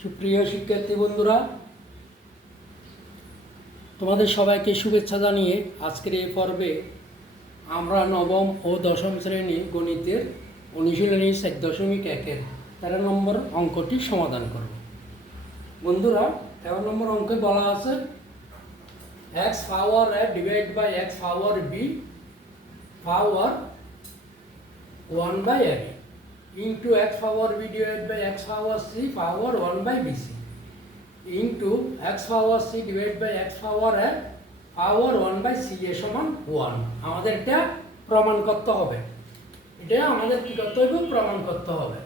সুপ্রিয় শিক্ষার্থী বন্ধুরা, তোমাদের সবাইকে শুভেচ্ছা জানিয়ে আজকের এই পর্বে আমরা নবম ও দশম শ্রেণী গণিতের অনুশীলনী 1.1-এর 13 নম্বর অঙ্কটি সমাধান করব। বন্ধুরা, 13 নম্বর অঙ্কে বলা আছে x power a divide by x power b power 1/a into x power b divided by x power c power 1/bc into x power c divided by x power a power 1/c এ সমান 1। আমাদের এটা প্রমাণ করতে হবে। এটা আমাদের কি করতে হবে? প্রমাণ করতে হবে।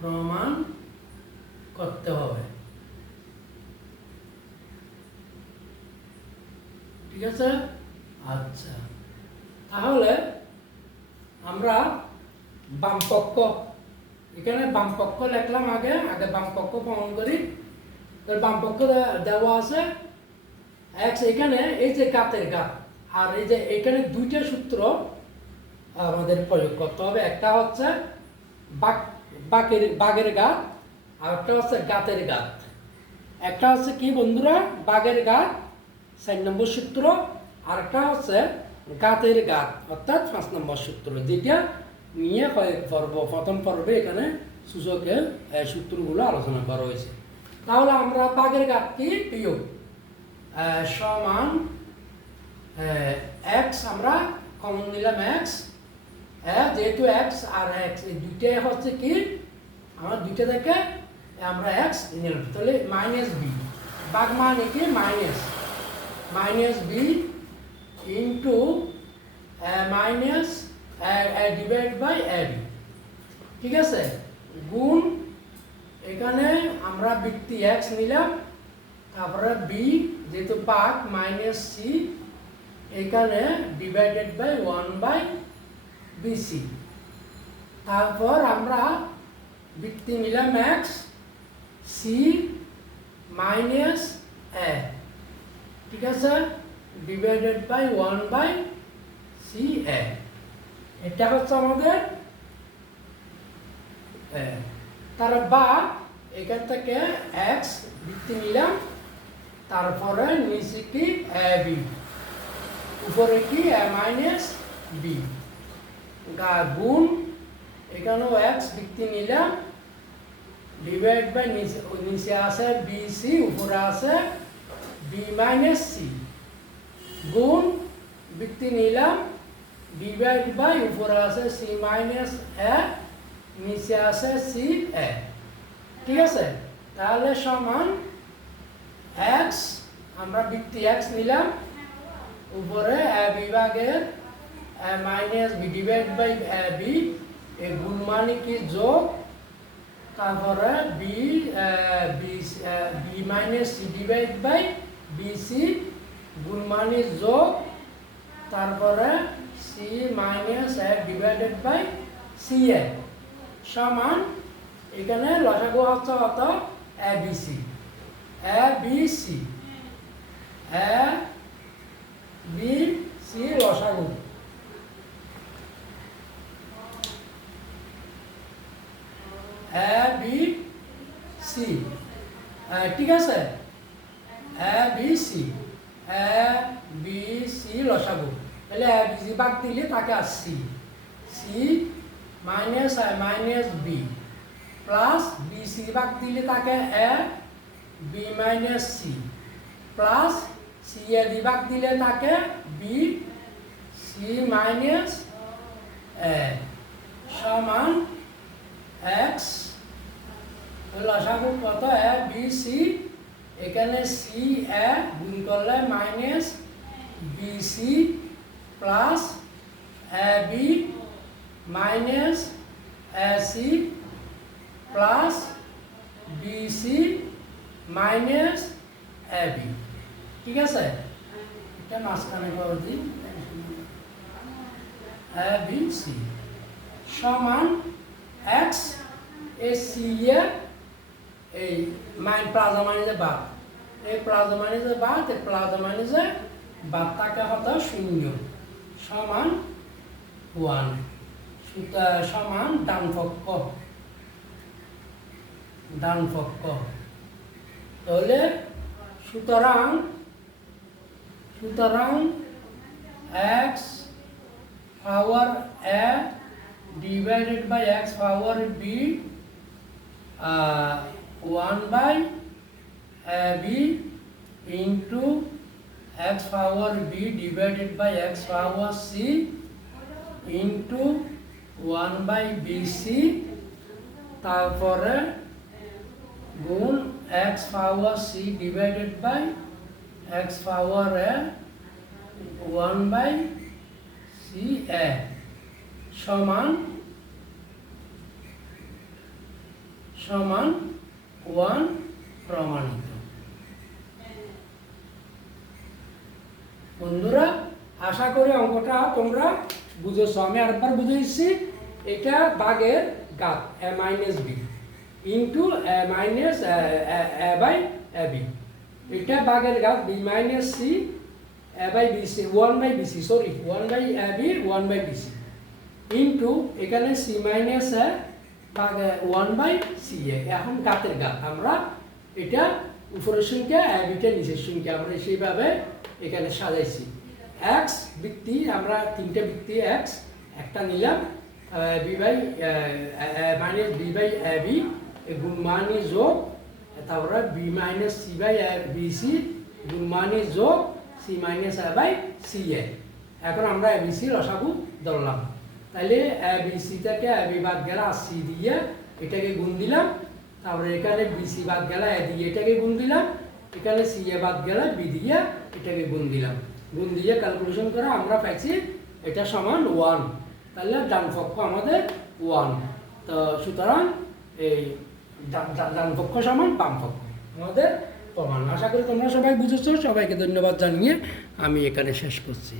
প্রমাণ করতে হবে। ঠিক আছে? আচ্ছা, তাহলে আমরা বামপক্ষ, এখানে বামপক্ষ লিখলাম। আগে বামপক্ষ প্রমাণ করি। বামপক্ষ দেওয়া আছে x, এখানে এই যে গাতের গাত, আর এই যে এখানে দুইটা সূত্র আমাদের প্রয়োগ করতে হবে। একটা হচ্ছে বাঘের গাত, আর একটা হচ্ছে গাতের গাত। একটা হচ্ছে কি বন্ধুরা? বাঘের গাত 4 নম্বর সূত্র, আর একটা হচ্ছে গাতের গাত অর্থাৎ 5 নম্বর সূত্র, যেটা নিয়ে প্রথম পর্বে এখানে সূচকের সূত্রগুলো আলোচনা করা হয়েছে। তাহলে আমরা বাঘের গাত কি বিয়োগ সমান x, আমরা কমন নিলাম x, যেহেতু x আর x এই দুইটাই হচ্ছে কি আমার দুইটা থেকে আমরা x নিলাম, তাহলে মাইনাস বি, বাঘ মানে কি minus b into minus divide by a b. ঠিক আছে? গুণ, এখানে আমরা বৃত্তি x নিলাম, তারপরে বি যেহেতু বাঘ মাইনাস সি, এখানে ডিভাইডেড বাই 1/bc। তারপর আমরা বৃত্তি নিলাম x, সি মাইনাস এ, ঠিক আছে, ডিভাইডেড বাই 1/ca। এটা হচ্ছে আমাদের তার বা এখান থেকে x বৃত্তি নিলাম, তারপরে নিচে কি a b, উপরে কি a মাইনাস b, গুণ এখানেও x বৃত্তি নিলাম, ডিভাইড বাই নিচে আছে bc, উপরে আছে b মাইনাস c, গুণ বৃত্তি নিলাম, ডিভাইড বাই উপরে আছে c মাইনাস a, নিচে আছে c a। ঠিক আছে? তাহলে সমান x, আমরা বৃত্তি x নিলাম, উপরে a বিভাগের a minus b divide by a b, এই গুণ মানে কি যোগ, তারপরে b minus c divide by bc, গুণ মানে যোগ, তারপরে c minus a divided by ca সমান, এখানে লসাগু হচ্ছে কত? abc লসাগু। abc, ঠিক আছে? abc লসাগু, তাহলে abc বাদ দিলে তাকে আর c minus a minus b plus bc বাদ দিলে তাকে a b minus c plus c এ বিভাগ দিলে তাকে b c মাইনাস a সমান x, লসাগু কত? a b c, এখানে c a গুণ করলে minus bc plus ab minus ac plus bc minus ab। ঠিক আছে? এটা মাঝখানে করে দিই, abc সমান x, এই c এ এই প্লাজা মানে যে বাদ, এই প্লাজা মানে যে বাদ, এই প্লাজা মানে যে বাদ, তাকে হতো 0 সমান 1। সমান ডান পক্ষ তাহলে সুতরাং x power a divided by x power b 1 by ab into x power b divided by x power c into 1 by bc তারপরে গুণ x power c divided by x power a 1 by c a সমান 1 প্রমাণিত। বন্ধুরা আশা করি অঙ্কটা তোমরা বুঝেছো। আমি আরেকবার বুঝে দিচ্ছি। এটা ভাগের ঘাত a minus b into a minus a by a b. এটা ভাগের ঘাত b minus c a by b c 1 by b c sorry 1 by a b 1 by b c into এখানে c মাইনাস a ভাগ 1 by c a। এখন ঘাতের ঘাত আমরা এটা উপরের সংখ্যা a বিটা নিচের সংখ্যা আমরা সেইভাবে এখানে সাজাইছি। x বৃত্তি আমরা তিনটা বৃত্তি x একটা নিলাম b by minus b by a b গুণ মানে যোগ তারপরে b minus c by b c গুণ মানে যোগ c minus a by c a। এখন আমরা a b c লসাগু ধরলাম। তাহলে a b c থেকে a b বাদ গেল আর c দিয়ে এটাকে গুণ দিলাম। তারপরে এখানে b c বাদ গেল a দিয়ে এটাকে গুণ দিলাম। এখানে c a বাদ গেল b দিয়ে এটাকে গুণ দিলাম। গুণ দিয়ে ক্যালকুলেশন করে আমরা পাইছি এটা সমান 1। তাহলে ডান পক্ষ আমাদের 1। তো সুতরাং এই ডান পক্ষ সমান বাম পক্ষ আমাদের প্রমাণ। আশা করি তোমরা সবাই বুঝেছো। সবাইকে ধন্যবাদ জানিয়ে আমি এখানে শেষ করছি।